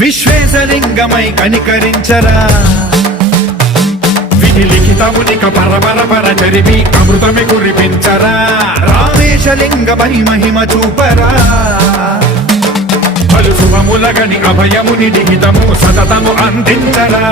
విశ్వేశలింగమై కనికరించరా విధి లిఖితమునిక పరపర చరిమి అమృతమి కురిపించరా రామేశలింగమై మహిమ చూపరా పలు శుభములగని అభయముని లిఖితము సతతము అందించరా